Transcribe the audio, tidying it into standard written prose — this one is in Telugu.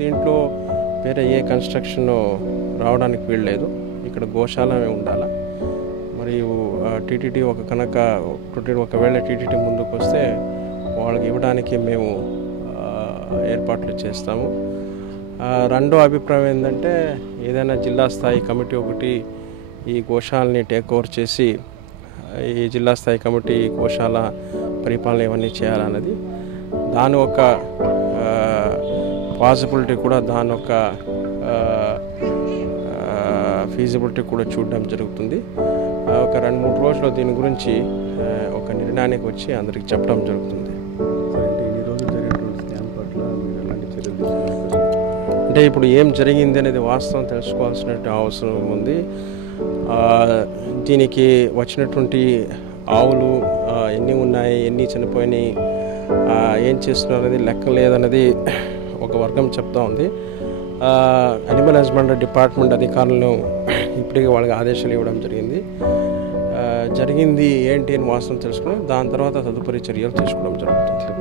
దీంట్లో వేరే ఏ కన్స్ట్రక్షన్ రావడానికి వీల్లేదు. ఇక్కడ గోశాలమే ఉండాలి. మరియు టీటీడీ ఒకవేళ టీటీడీ ముందుకు వస్తే వాళ్ళకి ఇవ్వడానికి మేము ఏర్పాట్లు చేస్తాము. రెండో అభిప్రాయం ఏంటంటే ఏదైనా జిల్లా స్థాయి కమిటీ ఒకటి ఈ గోశాలని టేక్ ఓవర్ చేసి ఈ జిల్లా స్థాయి కమిటీ గోశాల పరిపాలన ఇవన్నీ చేయాలన్నది. దాని ఒక పాసిబిలిటీ కూడా, దాని ఒక ఫీజిబిలిటీ కూడా చూడడం జరుగుతుంది. ఒక 2-3 రోజుల్లో దీని గురించి ఒక నిర్ణయానికి వచ్చి అందరికి చెప్పడం జరుగుతుంది. అంటే ఇప్పుడు ఏం జరిగింది అనేది వాస్తవం తెలుసుకోవాల్సిన అవసరం ఉంది. దీనికి వచ్చినటువంటి ఆవులు ఎన్ని ఉన్నాయి, ఎన్ని చనిపోయినాయి, ఏం చేస్తున్నారు అనేది లెక్క లేదన్నది ఒక వర్గం చెప్తా ఉంది. అనిమల్ హస్బెండరీ డిపార్ట్మెంట్ అధికారులను ఇప్పటికీ వాళ్ళకి ఆదేశాలు ఇవ్వడం జరిగింది ఏంటి అని వాస్తవం తెలుసుకుని దాని తర్వాత తదుపరి చర్యలు తీసుకోవడం జరుగుతుంది.